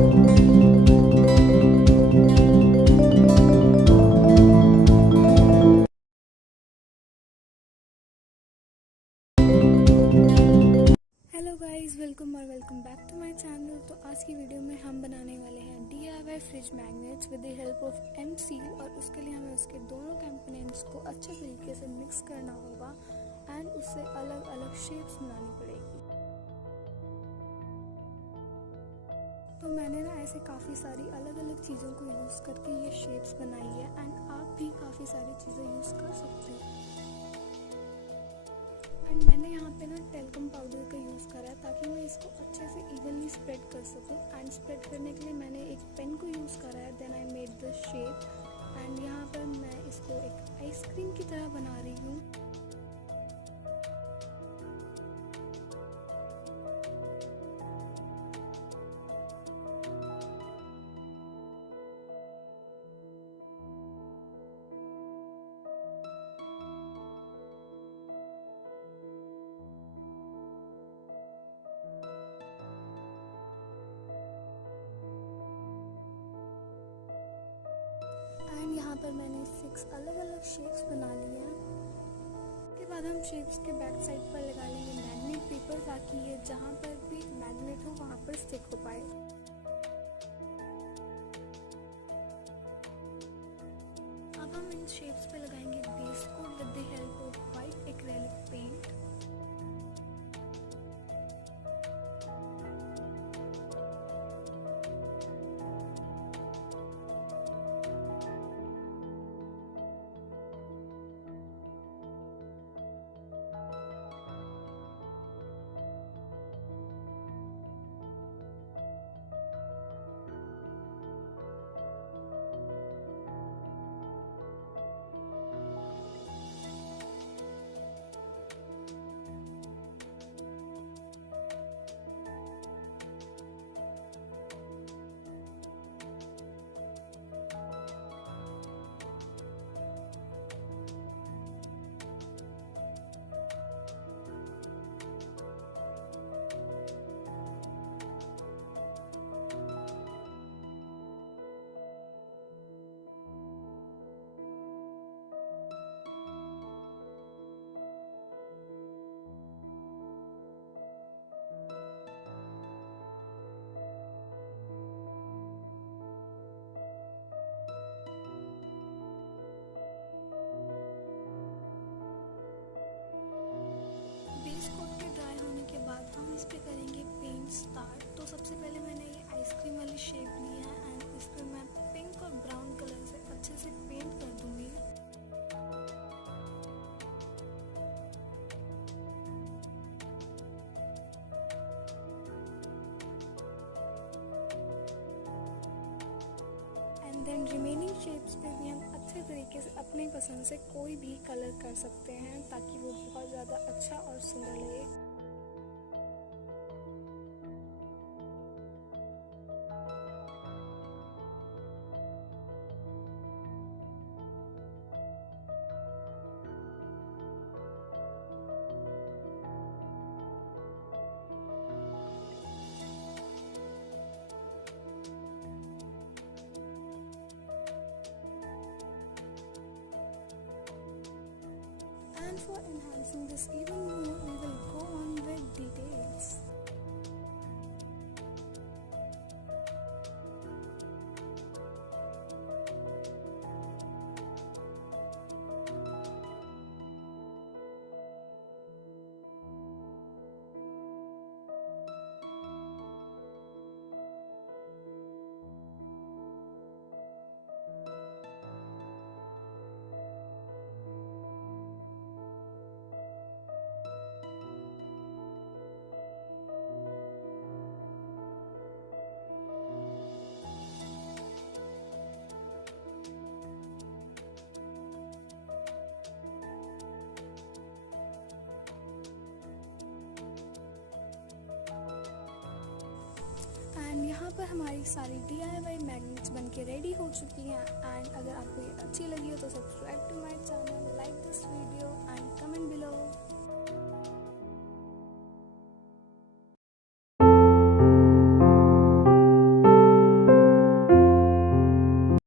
Hello guys, welcome back to my channel. तो आज की वीडियो में हम बनाने वाले हैं DIY fridge magnets with the help of M seal. और उसके लिए हमें उसके दोनों कंपोनेंट्स को अच्छे तरीके से मिक्स करना होगा एंड उससे अलग अलग शेप्स बनानी पड़ेगी। तो मैंने ना ऐसे काफ़ी सारी अलग अलग चीज़ों को यूज़ करके ये शेप्स बनाई है एंड आप भी काफ़ी सारी चीज़ें यूज़ कर सकते हो। एंड मैंने यहाँ पे ना टेल्कम पाउडर का यूज़ करा है ताकि मैं इसको अच्छे से इवनली स्प्रेड कर सकूँ। एंड स्प्रेड करने के लिए मैंने एक पेन को यूज़ करा है। Then I made the shape and यहाँ पर मैं इसको एक आइसक्रीम की तरह बना रही हूँ। एंड यहाँ पर मैंने 6 अलग अलग शेप्स बना लिए हैं। उसके बाद हम शेप्स के बैक साइड पर लगा लेंगे मैग्नेट पेपर ताकि ये जहाँ पर भी मैग्नेट हो वहाँ पर स्टिक हो पाए। अब हम इन शेप्स पे लगाएंगे base coat with the help of white acrylic paint. Base coat के ड्राई होने के बाद हम इस पे करेंगे पेंट स्टार्ट। तो सबसे पहले मैंने ये आइसक्रीम वाली शेप ली है एंड इस पे मैं पिंक और ब्राउन कलर से अच्छे से पेंट कर दूंगी। एंड देन रिमेनिंग शेप्स पे भी हम अच्छे तरीके से अपनी पसंद से कोई भी कलर कर सकते हैं ताकि वो बहुत ज़्यादा अच्छा और सुंदर लगे। And for enhancing this even more, we will go on with details. And यहाँ पर हमारी सारी DIY मैग्नेट्स बनके रेडी हो चुकी हैं। एंड अगर आपको ये अच्छी लगी हो तो subscribe to my channel, like this video and comment below.